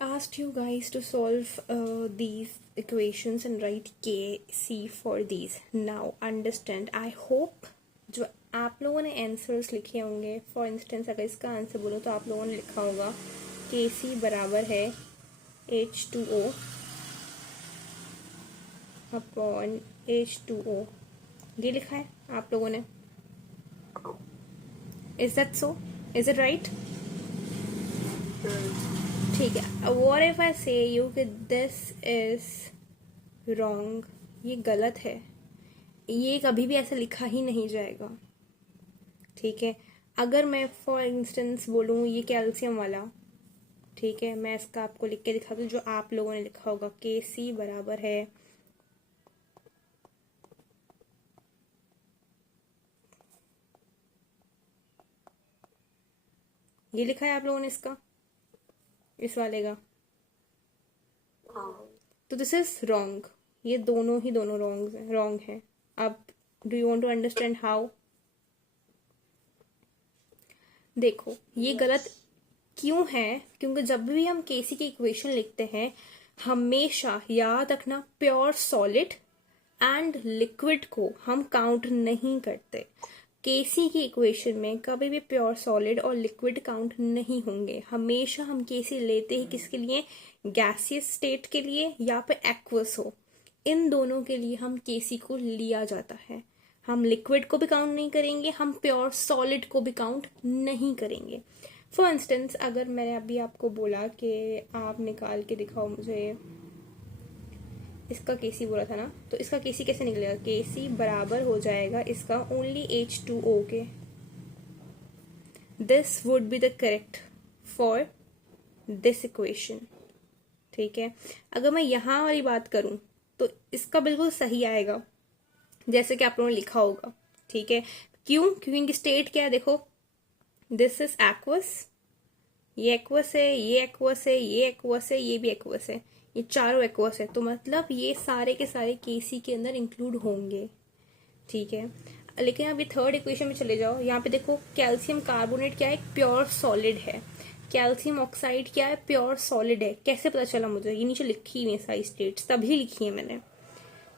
asked you guys to solve these equations and write Kc for these. Now understand, I hope जो आप लोगों ने answers लिखे होंगे, फॉर इंस्टेंस अगर इसका आंसर बोलो तो आप लोगों ने लिखा होगा Kc बराबर है H2O अपॉन H2O, ये लिखा है आप लोगों ने. Is that so? Is it right? ठीक है. व्हाट इफ आई से यू कि दिस इज रॉन्ग, ये गलत है, ये कभी भी ऐसा लिखा ही नहीं जाएगा. ठीक है. अगर मैं फॉर इंस्टेंस बोलूँ ये कैल्शियम वाला, ठीक है, मैं इसका आपको लिख के दिखा दूँ जो आप लोगों ने लिखा होगा Kc बराबर है ये लिखा है आप लोगों ने इसका, इस वाले का. तो दिस इज रॉन्ग. ये दोनों रॉन्ग है. अब do you want to understand how? देखो ये गलत क्यों है, क्योंकि जब भी हम Kc की इक्वेशन लिखते हैं हमेशा याद रखना प्योर सॉलिड एंड लिक्विड को हम काउंट नहीं करते. Kc की इक्वेशन में कभी भी प्योर सॉलिड और लिक्विड काउंट नहीं होंगे. हमेशा हम Kc लेते ही किसके लिए? गैसियस स्टेट के लिए या फिर एक्वस हो, इन दोनों के लिए हम Kc को लिया जाता है. हम लिक्विड को भी काउंट नहीं करेंगे, हम प्योर सॉलिड को भी काउंट नहीं करेंगे. फॉर इंस्टेंस अगर मैंने अभी आपको बोला कि आप निकाल के दिखाओ मुझे, इसका Kc बोला था ना, तो इसका Kc कैसे निकलेगा? Kc बराबर हो जाएगा इसका ओनली H2O के. This would be the correct for this equation. ठीक है. अगर मैं यहाँ वाली बात करूं तो इसका बिल्कुल सही आएगा जैसे कि आप लोगों ने लिखा होगा. ठीक है. क्यों? क्योंकि स्टेट क्या है, देखो दिस इज एक्वस, ये एक्वस है, ये एक्वस है, ये एक्वस है, ये भी एक्वस है, ये चारों एक्वस है, तो मतलब ये सारे के सारे Kc के अंदर इंक्लूड होंगे. ठीक है. लेकिन अब ये थर्ड इक्वेशन में चले जाओ, यहाँ पे देखो कैल्शियम कार्बोनेट क्या है? प्योर सॉलिड है. कैल्शियम ऑक्साइड क्या है? प्योर सॉलिड है. कैसे पता चला मुझे? ये नीचे लिखी हुई है सारी स्टेट्स, तभी लिखी है मैंने.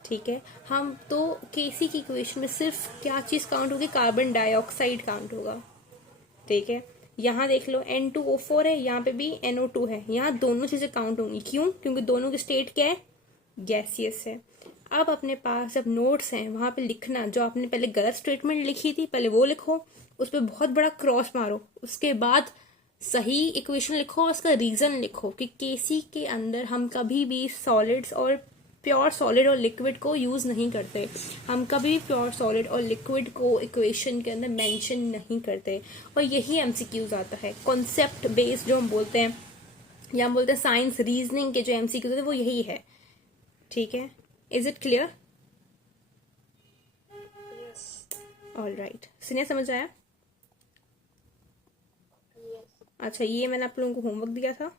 ठीक है. हम तो Kc की इक्वेशन में सिर्फ क्या चीज काउंट होगी? कार्बन डाइऑक्साइड काउंट होगा. ठीक है. यहाँ देख लो N2O4 है, यहाँ पे भी NO2 है, यहाँ दोनों चीजें काउंट होंगी. क्यों? क्योंकि दोनों की स्टेट क्या है? गैसियस है. अब अपने पास जब नोट्स हैं वहां पे लिखना, जो आपने पहले गलत स्टेटमेंट लिखी थी पहले वो लिखो, उस पर बहुत बड़ा क्रॉस मारो, उसके बाद सही इक्वेशन लिखो और उसका रीजन लिखो कि Kc के अंदर हम कभी भी सॉलिड्स और प्योर सॉलिड और लिक्विड को यूज नहीं करते. हम कभी भी प्योर सॉलिड और लिक्विड को इक्वेशन के अंदर मेंशन नहीं करते. और यही एमसीक्यूज आता है, कॉन्सेप्ट बेस्ड जो हम बोलते हैं, या हम बोलते हैं साइंस रीजनिंग के जो एमसीक्यूज होते हैं वो यही है. ठीक है. Is it clear? All right. सिने समझ आया? अच्छा, ये मैंने आप लोगों को होमवर्क दिया था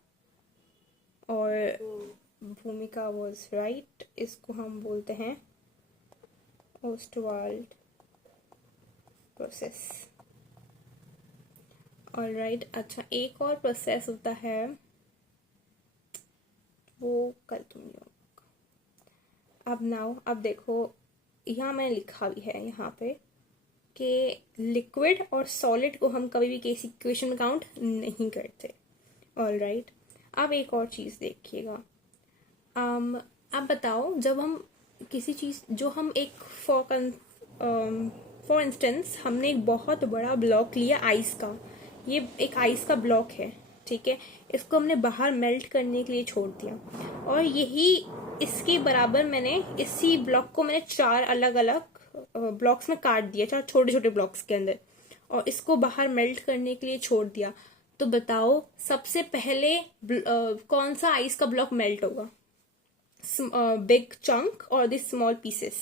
और भूमिका वॉज राइट. इसको हम बोलते हैं ओस्टवाल्ड प्रोसेस. All right. अच्छा, एक और प्रोसेस होता है, वो कर दूंगी. अब देखो यहाँ मैंने लिखा भी है यहाँ पे कि लिक्विड और सॉलिड को हम कभी भी Kc इक्वेशन में काउंट नहीं करते. All right. अब एक और चीज देखिएगा. आप बताओ, जब हम किसी चीज, जो हम एक फॉर इंस्टेंस हमने एक बहुत बड़ा ब्लॉक लिया आइस का, ये एक आइस का ब्लॉक है. ठीक है. इसको हमने बाहर मेल्ट करने के लिए छोड़ दिया और यही इसके बराबर मैंने इसी ब्लॉक को मैंने 4 अलग अलग ब्लॉक्स में काट दिया, 4 छोटे छोटे ब्लॉक्स के अंदर, और इसको बाहर मेल्ट करने के लिए छोड़ दिया. तो बताओ सबसे पहले कौन सा आइस का ब्लॉक मेल्ट होगा? बिग चंक और द स्मॉल पीसेस?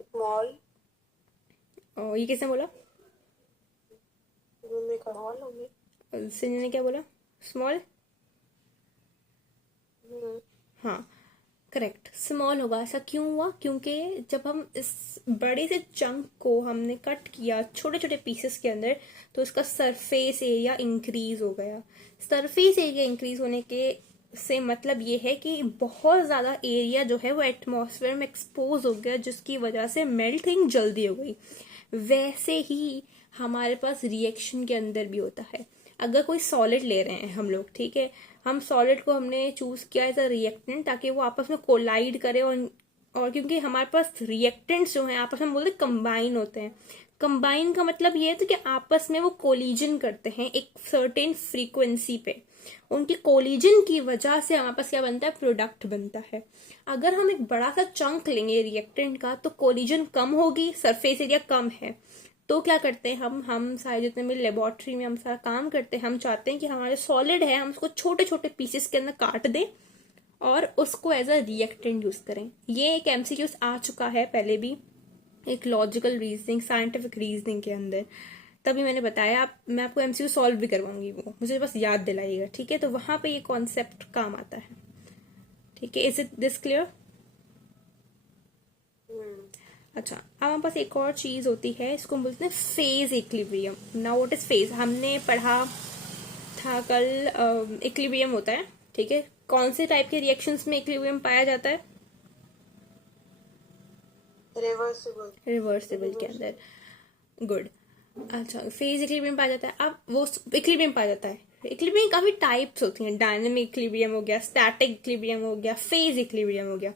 स्मॉल. ये किसने बोला? सिनी ने क्या बोला? स्मॉल. हाँ. करेक्ट, स्मॉल होगा। ऐसा क्यों हुआ? क्योंकि जब हम इस बड़े से चंक को हमने कट किया छोटे छोटे पीसेस के अंदर, तो इसका सरफेस एरिया इंक्रीज हो गया। सरफेस एरिया इंक्रीज होने के से मतलब ये है कि बहुत ज्यादा एरिया जो है वो एटमॉस्फेयर में एक्सपोज हो गया, जिसकी वजह से मेल्टिंग जल्दी हो गई। वैसे ही हमारे पास रिएक्शन के अंदर भी होता है। अगर कोई सॉलिड ले रहे हैं हम लोग, ठीक है, हम सॉलिड को हमने चूज किया एज अ रिएक्टेंट ताकि वो आपस में कोलाइड करे, और क्योंकि हमारे पास रिएक्टेंट्स जो हैं आपस में बोलते कंबाइन होते हैं। कंबाइन का मतलब ये है कि आपस में वो कोलिजन करते हैं एक सर्टेन फ्रीक्वेंसी पे। उनकी कोलिजन की वजह से हमारे पास क्या बनता है? प्रोडक्ट बनता है। अगर हम एक बड़ा सा चंक लेंगे रिएक्टेंट का, तो कोलिजन कम होगी, सरफेस एरिया कम है। तो क्या करते हैं हम सारे जितने भी लेबोरेटरी में हम सारा काम करते हैं, हम चाहते हैं कि हमारे सॉलिड है हम उसको छोटे छोटे पीसेस के अंदर काट दें और उसको एज अ रिएक्टेंट यूज करें। ये एक एमसीक्यूज आ चुका है पहले भी, एक लॉजिकल रीजनिंग साइंटिफिक रीजनिंग के अंदर। तभी मैंने बताया मैं आपको एमसीक्यू सॉल्व भी करवाऊंगी, वो मुझे बस याद दिलाइएगा, ठीक है? तो वहां पे ये कॉन्सेप्ट काम आता है, ठीक है? Is it this clear? अच्छा, अब हमारे पास एक और चीज होती है, इसको हम बोलते हैं phase equilibrium. Now what is phase? हमने पढ़ा था कल, इक्विलिब्रियम होता है, ठीक है? कौन से टाइप के रिएक्शंस में इक्विलिब्रियम पाया जाता है? रिवर्सिबल। रिवर्सिबल के अंदर। गुड। अच्छा, फेज इक्विलिब्रियम पाया जाता है। अब वो इक्विलिब्रियम पाया जाता है। इक्विलिब्रियम काफी टाइप्स होती हैं, डायनेमिक इक्विलिब्रियम हो गया, स्टैटिक इक्विलिब्रियम हो गया, फेज इक्विलिब्रियम हो गया।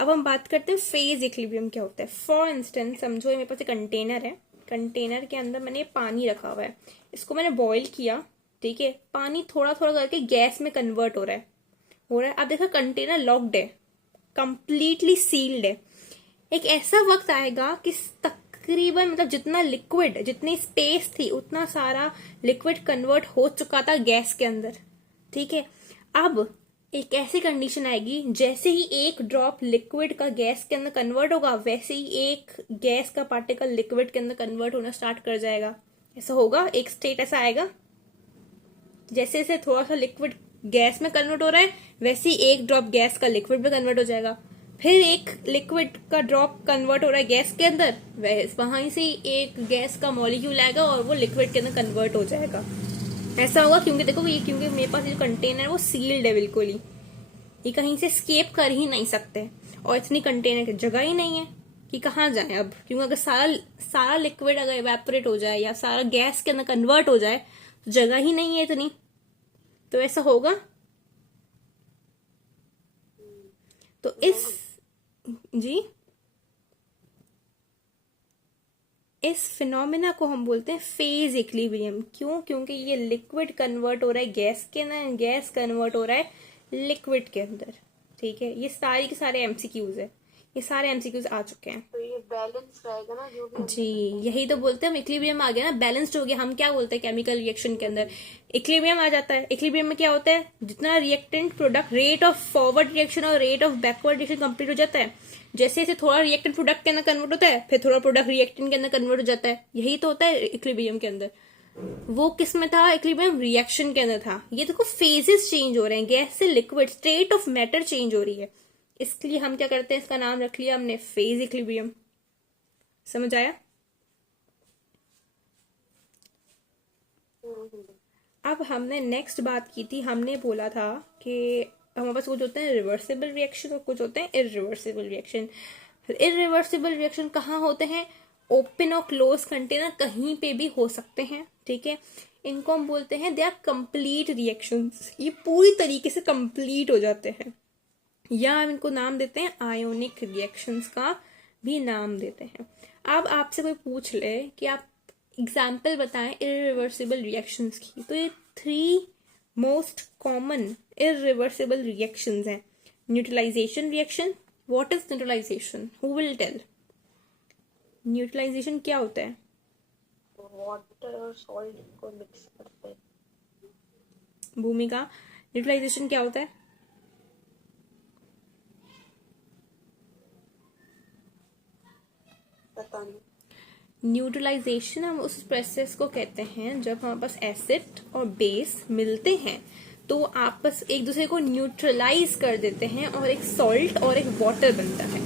अब हम बात करते हैं फेज इक्विलिब्रियम क्या होता है। फॉर इंस्टेंस समझो मेरे पास एक कंटेनर है, कंटेनर के अंदर मैंने पानी रखा हुआ है, इसको मैंने बॉईल किया, ठीक है? पानी थोड़ा थोड़ा करके गैस में कन्वर्ट हो रहा है, हो रहा है। अब देखो कंटेनर लॉक्ड है, कंप्लीटली सील्ड है। एक ऐसा वक्त आएगा कि तकरीबन मतलब जितना लिक्विड, जितनी स्पेस थी उतना सारा लिक्विड कन्वर्ट हो चुका था गैस के अंदर, ठीक है? अब एक ऐसी कंडीशन आएगी, जैसे ही एक ड्रॉप लिक्विड का गैस के अंदर कन्वर्ट होगा, वैसे ही एक गैस का पार्टिकल लिक्विड के अंदर कन्वर्ट होना स्टार्ट कर जाएगा। ऐसा होगा, एक स्टेट ऐसा आएगा, जैसे जैसे थोड़ा सा लिक्विड गैस में कन्वर्ट हो रहा है, वैसे ही एक ड्रॉप गैस का लिक्विड में कन्वर्ट हो जाएगा। फिर एक लिक्विड का ड्रॉप कन्वर्ट हो रहा है गैस के अंदर, वहां से एक गैस का मॉलिक्यूल आएगा और वो लिक्विड के अंदर कन्वर्ट हो जाएगा। ऐसा होगा क्योंकि देखो ये, क्योंकि मेरे पास जो कंटेनर है वो सील्ड है बिल्कुल ही, ये कहीं से स्केप कर ही नहीं सकते, और इतनी कंटेनर की जगह ही नहीं है कि कहाँ जाए अब, क्योंकि अगर सारा सारा लिक्विड अगर इवेपोरेट हो जाए या सारा गैस के अंदर कन्वर्ट हो जाए तो जगह ही नहीं है इतनी। तो ऐसा होगा। तो इस जी इस फिनोमेना को हम बोलते हैं फेज इक्विलिब्रियम। क्यों? क्योंकि ये लिक्विड कन्वर्ट हो रहा है गैस के अंदर, गैस कन्वर्ट हो रहा है लिक्विड के अंदर, ठीक है? ये सारे के सारे एमसीक्यूज है, ये सारे एमसीक्यूज आ चुके हैं। तो ये बैलेंस रहेगा ना जो भी जी, यही तो बोलते हैं हम, इक्विलिब्रियम आ गया ना, बैलेंस्ड हो गया। हम क्या बोलते हैं केमिकल रिएक्शन के अंदर इक्विलिब्रियम आ जाता है। इक्विलिब्रियम में क्या होता है, जितना reactant product, rate of forward reaction और rate of backward reaction complete हो जाता है। जैसे जैसे थोड़ा रिएक्टेंट प्रोडक्ट के अंदर कन्वर्ट होता है, फिर थोड़ा प्रोडक्ट रिएक्टेंट के अंदर कन्वर्ट हो जाता है। यही तो होता है इक्विलिब्रियम के अंदर। वो किस में था? इक्विलिब्रियम रिएक्शन के अंदर था। ये देखो फेजेस चेंज हो रहे हैं, गैस से liquid, state of matter change हो रही है। इसके लिए हम क्या करते हैं, इसका नाम रख लिया हमने फेज इक्विलिब्रियम। समझ आया? अब हमने नेक्स्ट बात की थी, हमने बोला था कि हमारे पास कुछ होते हैं रिवर्सिबल रिएक्शन और कुछ होते हैं इरिवर्सिबल रिएक्शन। इरिवर्सिबल रिएक्शन कहाँ होते हैं? ओपन और क्लोज कंटेनर कहीं पे भी हो सकते हैं, ठीक है? इनको हम बोलते हैं दे आर कंप्लीट रिएक्शंस, ये पूरी तरीके से कंप्लीट हो जाते हैं। या हम इनको नाम देते हैं आयोनिक रिएक्शंस का भी नाम देते हैं। अब आपसे कोई पूछ ले कि आप एग्जाम्पल बताएं इरिवर्सिबल रिएक्शंस की, तो ये 3 मोस्ट कॉमन इरिवर्सिबल रिएक्शंस हैं। Neutralization reaction. What is neutralization? Who will tell? Neutralization क्या होता है? वाटर और सॉल्ट को मिक्स करते हैं। भूमिका, न्यूट्रलाइजेशन क्या होता है? पता नहीं। न्यूट्रलाइजेशन हम उस प्रोसेस को कहते हैं जब हमारे पास एसिड और बेस मिलते हैं तो आपस एक दूसरे को न्यूट्रलाइज कर देते हैं और एक सॉल्ट और एक वाटर बनता है।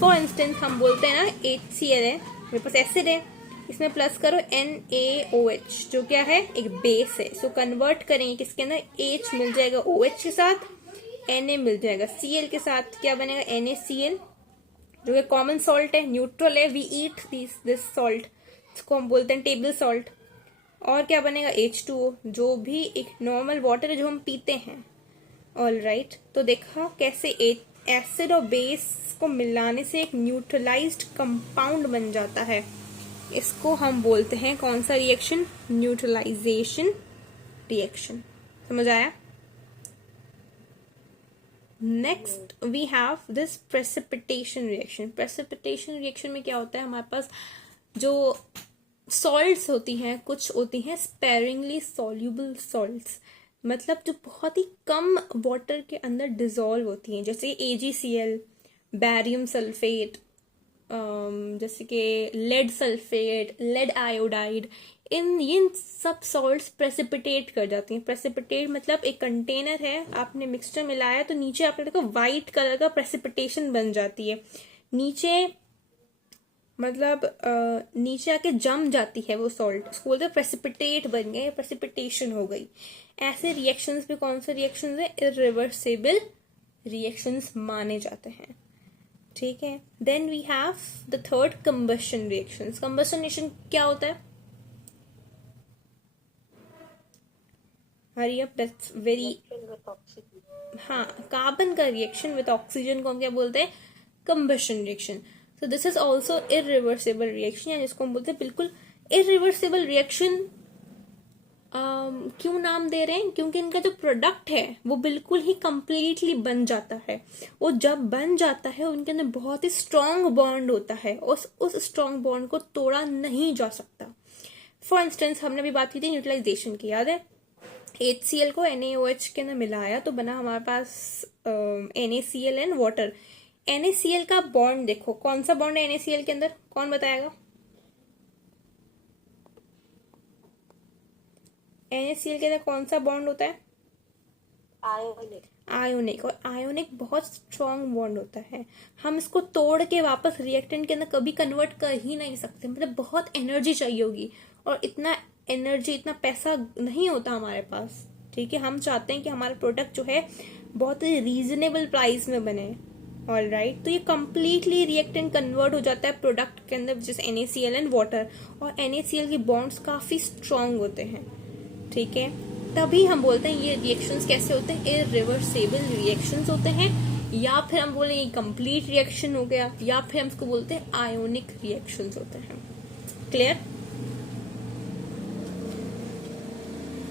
फॉर इंस्टेंस हम बोलते हैं ना HCl है, मेरे पास एसिड है, इसमें प्लस करो NaOH जो क्या है, एक बेस है। सो कन्वर्ट करेंगे किसके अंदर, H मिल जाएगा OH के साथ, Na मिल जाएगा Cl के साथ, क्या बनेगा NaCl जो कि कॉमन सॉल्ट है, न्यूट्रल है, वी ईट दिस सॉल्ट, इसको हम बोलते हैं टेबल सॉल्ट। और क्या बनेगा H2O जो भी एक नॉर्मल वाटर है जो हम पीते हैं। ऑल राइट, तो देखा कैसे एसिड और बेस को मिलाने से एक न्यूट्रलाइज्ड कंपाउंड बन जाता है। इसको हम बोलते हैं कौन सा रिएक्शन, न्यूट्रलाइजेशन रिएक्शन। समझ आया? Next we have this precipitation reaction. Precipitation reaction में क्या होता है, हमारे पास जो सॉल्ट्स होती हैं, कुछ होती हैं स्पेरिंगली सॉल्यूबल सॉल्ट्स, मतलब जो बहुत ही कम वाटर के अंदर डिजोल्व होती हैं, जैसे AgCl, बैरियम सल्फेट, जैसे कि लेड सल्फेट, लेड आयोडाइड, इन सब सॉल्ट्स प्रेसिपिटेट कर जाती हैं। प्रेसिपिटेट मतलब एक कंटेनर है, आपने मिक्सचर मिलाया तो नीचे आपने देखो व्हाइट कलर का प्रेसिपिटेशन बन जाती है, नीचे मतलब नीचे आके जम जाती है वो सॉल्ट, उसको बोलते हैं प्रेसिपिटेट बन गए, प्रेसिपिटेशन हो गई। ऐसे रिएक्शंस भी कौन से रिएक्शंस है, इरिवर्सिबल रिएक्शंस माने जाते हैं। ठीक है, then we have the third combustion reactions. Combustion reaction क्या होता है, हरी अप, दैट्स वेरी, हाँ, कार्बन का रिएक्शन विद ऑक्सीजन को हम क्या बोलते हैं, combustion reaction. So this is also irreversible reaction, यानी इसको हम बोलते हैं बिल्कुल इरिवर्सिबल रिएक्शन। क्यों नाम दे रहे हैं, क्योंकि इनका जो प्रोडक्ट है वो बिल्कुल ही कंप्लीटली बन जाता है। वो जब बन जाता है उनके अंदर बहुत ही स्ट्रॉन्ग बॉन्ड होता है, उस स्ट्रॉन्ग बॉन्ड को तोड़ा नहीं जा सकता। फॉर इंस्टेंस हमने भी बात की थी न्यूट्रलाइजेशन की, याद है, HCl को NaOH के अंदर मिलाया तो बना हमारे पास NaCl एंड वाटर। NaCl का बॉन्ड देखो, कौन सा बॉन्ड है NaCl के अंदर, कौन बताएगा? NaCl के अंदर कौन सा बॉन्ड होता है? आयोनिक। और आयोनिक बहुत स्ट्रॉन्ग बॉन्ड होता है, हम इसको तोड़ के वापस रिएक्टेंट के अंदर कभी कन्वर्ट कर ही नहीं सकते, मतलब बहुत एनर्जी चाहिए होगी, और इतना एनर्जी, इतना पैसा नहीं होता हमारे पास। ठीक है, हम चाहते हैं कि हमारा प्रोडक्ट जो है बहुत ही रीजनेबल प्राइस में बने। ऑल राइट, तो ये कंप्लीटली रिएक्टेंट कन्वर्ट हो जाता है प्रोडक्ट के अंदर, जैसे NaCl एंड वाटर, और NaCl के बॉन्ड्स काफी स्ट्रॉन्ग होते हैं। ठीक है, तभी हम बोलते हैं ये रिएक्शंस कैसे होते हैं, इरिवर्सिबल रिएक्शंस होते हैं, या फिर हम बोले ये कंप्लीट रिएक्शन हो गया, या फिर हम इसको बोलते हैं आयोनिक रिएक्शंस होते हैं। क्लियर?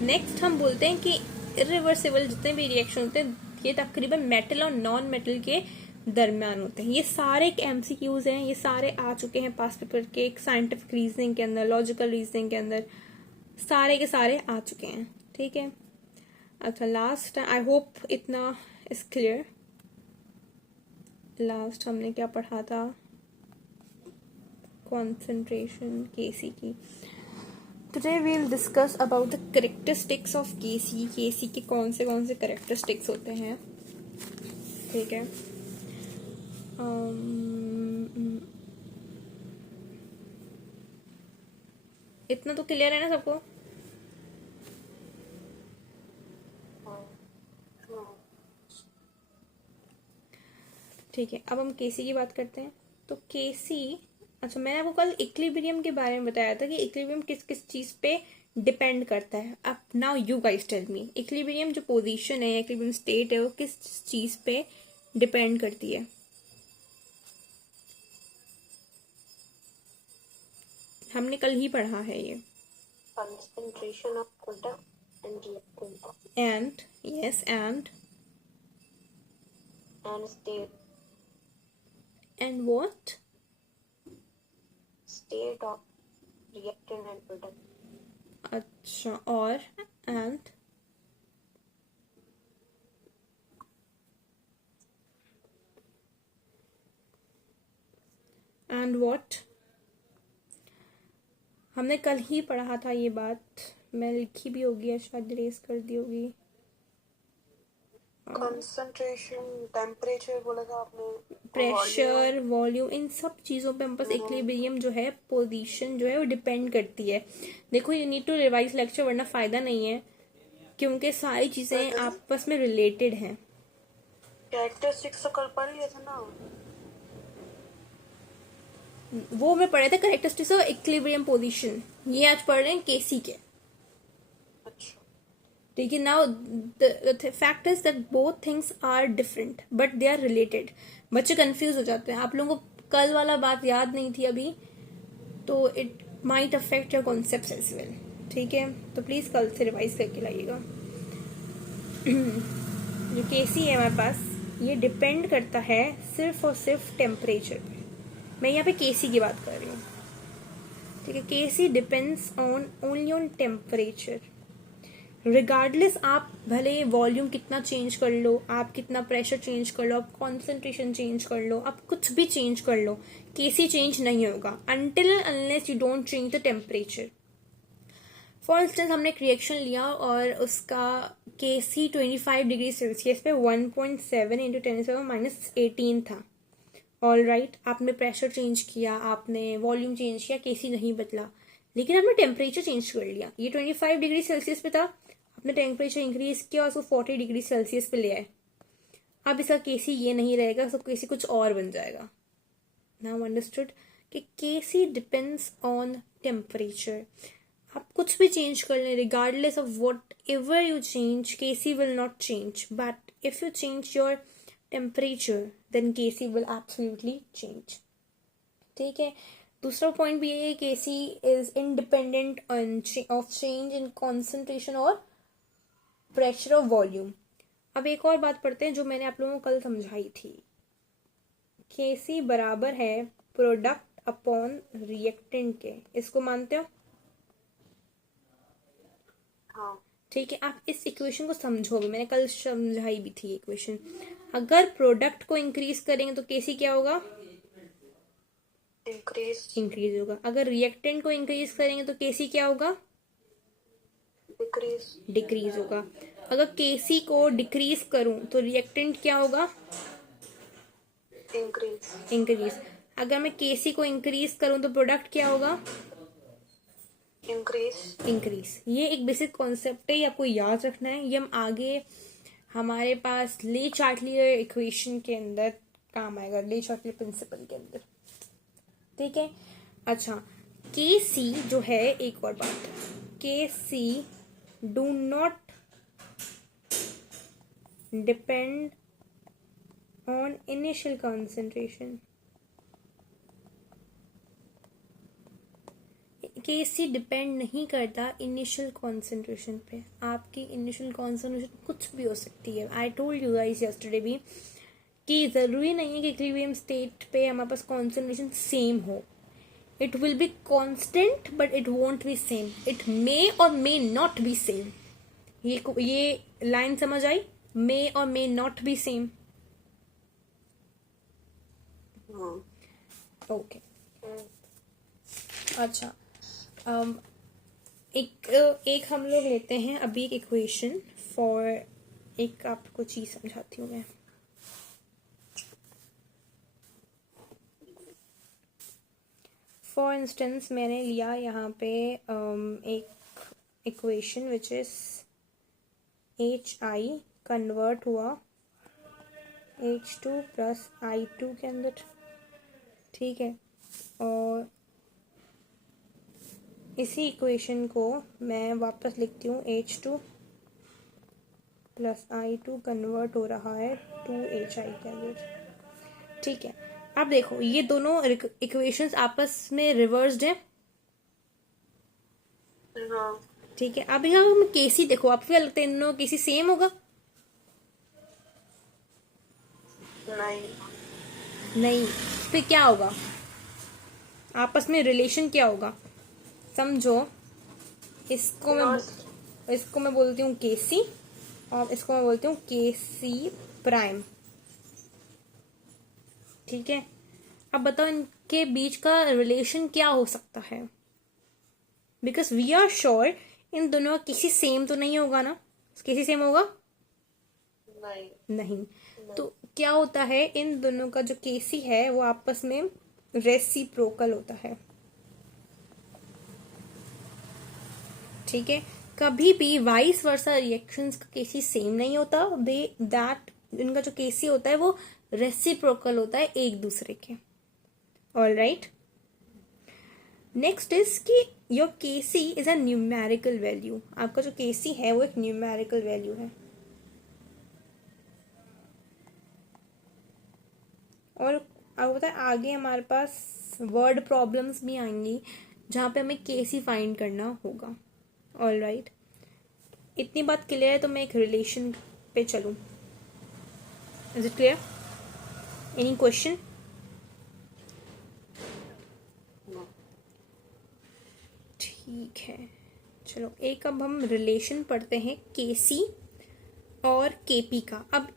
नेक्स्ट हम बोलते हैं कि इरिवर्सिबल जितने भी रिएक्शन होते हैं ये तकरीबन मेटल और नॉन मेटल के दरमियान होते हैं। ये सारे एक MCQs हैं, ये सारे आ चुके हैं पास पेपर के, एक साइंटिफिक रीजनिंग के अंदर, लॉजिकल रीजनिंग के अंदर, सारे के सारे आ चुके हैं। ठीक है, अच्छा लास्ट, आई होप इतना इज क्लियर। लास्ट हमने क्या पढ़ा था, कॉन्सेंट्रेशन Kc की। Today we will discuss about the characteristics of Kc के कौन से कैरेक्टरिस्टिक्स होते हैं। ठीक है, इतना तो क्लियर है ना सबको? ठीक है, अब हम Kc की बात करते हैं। तो Kc, अच्छा मैंने आपको कल इक्विलिब्रियम के बारे में बताया था कि इक्विलिब्रियम किस किस चीज पे डिपेंड करता है। अब now you guys tell me, equilibrium जो पोजीशन है, इक्विलिब्रियम स्टेट है, वो किस चीज पे डिपेंड करती है? हमने कल ही पढ़ा है ये। concentration of product and reactant and yes, and state what? state of reactant and product. अच्छा, और एंड व्हाट? हमने कल ही पढ़ा था ये बात, मैं लिखी भी होगी या शायद इरेज कर दी होगी। कंसंट्रेशन, टेम्परेचर बोला था आपने, प्रेशर, वॉल्यूम, इन सब चीज़ों पे हम बस इक्विलिब्रियम जो है, पोजीशन जो है वो डिपेंड करती है। देखो you need to revise lecture, वरना फायदा नहीं है, क्योंकि सारी चीज़ें आपस में रिलेटेड हैं। कैरेक्टरिस्टिक्स तो कल पढ़ लिया था ना। वो मैं पढ़े थे कैरेक्टरिस्टिक्स ऑफ इक्विलिब्रियम पोजीशन, ये आज पढ़ रहे हैं केसी के। अच्छा, ठीक है, now the fact is that both things are different but they are related. बच्चे कंफ्यूज हो जाते हैं। आप लोगों को कल वाला बात याद नहीं थी अभी, तो it might affect your concepts as well. ठीक है, तो प्लीज कल से रिवाइज करके लाइएगा। जो केसी है हमारे पास, ये डिपेंड करता है सिर्फ और सिर्फ टेम्परेचर पे। मैं यहाँ पे केसी की बात कर रही हूँ। ठीक है, K C depends on only on temperature. Regardless आप भले वॉल्यूम कितना चेंज कर लो, आप कितना प्रेशर चेंज कर लो, आप कॉन्सेंट्रेशन चेंज कर लो, आप कुछ भी चेंज कर लो, केसी चेंज नहीं होगा until unless you don't change the temperature. For instance हमने एक रिएक्शन लिया और उसका केसी 25 डिग्री सेल्सियस पे 1.7 इंटू 10⁻⁻18 था। ऑल राइट, आपने प्रेशर चेंज किया, आपने वॉल्यूम चेंज किया, केसी नहीं बदला, लेकिन आपने टेम्परेचर चेंज कर लिया। ये 25 डिग्री सेल्सियस पे था, आपने टेम्परेचर इंक्रीज किया और उसको 40 डिग्री सेल्सियस पे ले आए। अब इसका केसी ये नहीं रहेगा, इसका केसी कुछ और बन जाएगा। नाउ अंडरस्टूड कि केसी डिपेंड्स ऑन टेम्परेचर। आप कुछ भी चेंज कर लें, regardless of whatever you change, K C will not change, but if you change your temperature then K C will absolutely change. ठीक है, दूसरा पॉइंट भी है K C is independent of change in concentration और प्रेशर ऑफ वॉल्यूम। अब एक और बात पढ़ते हैं जो मैंने आप लोगों को कल समझाई थी। केसी बराबर है प्रोडक्ट अपॉन रिएक्टेंट के। इसको मानते हो? हाँ। ठीक है, आप इस इक्वेशन को समझो भी, मैंने कल समझाई भी थी इक्वेशन। अगर प्रोडक्ट को इंक्रीज करेंगे तो केसी क्या होगा? इंक्रीज होगा। अगर रिएक्टेंट को इंक्रीज करेंगे तो केसी क्या होगा? डिक्रीज होगा। अगर केसी को डिक्रीज करूं तो रिएक्टेंट क्या होगा? इंक्रीज। अगर मैं केसी को इंक्रीज करूं तो प्रोडक्ट क्या होगा? इंक्रीज। ये एक बेसिक कॉन्सेप्ट है, ये आपको याद रखना है। ये हम आगे हमारे पास ले चार्टलियर इक्वेशन के अंदर काम आएगा, ले चार्टलियर प्रिंसिपल के अंदर। ठीक है, अच्छा, के सी जो है, एक और बात, K C do not depend on initial concentration. K C depend नहीं करता इनिशियल कॉन्सेंट्रेशन पे। आपकी इनिशियल कॉन्सेंट्रेशन कुछ भी हो सकती है। I told you guys yesterday भी कि जरूरी नहीं है कि इक्विलिब्रियम स्टेट पे हमारे पास कॉन्सेंट्रेशन सेम हो। It will be constant but it won't be same. It may और मे नॉट बी सेम। ये लाइन समझ आई? मे और may not be same. Okay, अच्छा, एक हम लोग लेते हैं अभी एक इक्वेशन फॉर, एक आपको चीज समझाती हूँ मैं। फॉर इंस्टेंस मैंने लिया यहाँ पे एक equation which is HI convert हुआ H2 प्लस I2 के अंदर। ठीक है, और इसी इक्वेशन को मैं वापस लिखती हूँ, H2 प्लस I2 कन्वर्ट हो रहा है 2HI के अंदर। ठीक है, अब देखो ये दोनों इक्वेशंस आपस में रिवर्स्ड हैं। ठीक है, अब यहाँ हम केसी देखो, आपको क्या लगता है इन दोनों केसी सेम होगा? नहीं, फिर क्या होगा? आपस में रिलेशन क्या होगा? समझो, इसको मैं बोलती हूँ केसी और इसको मैं बोलती हूँ केसी प्राइम। ठीक है, अब बताओ इनके बीच का रिलेशन क्या हो सकता है? Because we are sure in दोनों का किसी सेम तो नहीं होगा ना? किसी सेम होगा? नहीं नहीं। तो क्या होता है, इन दोनों का जो केसी है वो आपस में रेसिप्रोकल होता है। ठीक है, कभी भी वाइस वर्सा रिएक्शंस का केसी सेम नहीं होता, दे दैट इनका जो केसी होता है वो रेसिप्रोकल होता है एक दूसरे के। ऑल राइट, नेक्स्ट इज कि your KC is a numerical value. आपका जो केसी है वो एक न्यूमेरिकल वैल्यू है। और अब होता है आगे हमारे पास वर्ड प्रॉब्लम्स भी आएंगी जहाँ पे हमें केसी फाइंड करना होगा। ऑल राइट, इतनी बात क्लियर है तो मैं एक रिलेशन पे चलूँ। Is it clear? Any question? no. ठीक है, चलो एक अब हम रिलेशन पढ़ते हैं केसी और केपी का। अब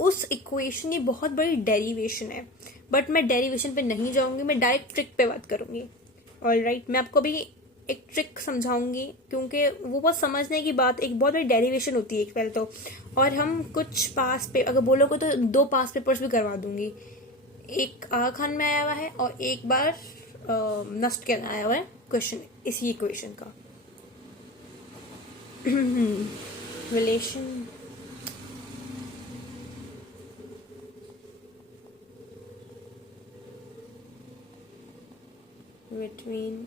उस इक्वेशन की बहुत बड़ी डेरिवेशन है, बट मैं डेरिवेशन पे नहीं जाऊंगी, मैं डायरेक्ट ट्रिक पे बात करूंगी। ऑल राइट, मैं आपको भी एक ट्रिक समझाऊंगी क्योंकि वो बहुत समझने की बात, एक बहुत बड़ी डेरिवेशन होती है एक पहले तो। और हम कुछ पास पे अगर बोलोगे तो 2 पास पेपर्स भी करवा दूंगी। एक आगा खान में आया हुआ है और एक बार नस्ट के आया हुआ है क्वेश्चन इसी इक्वेशन का। Relation between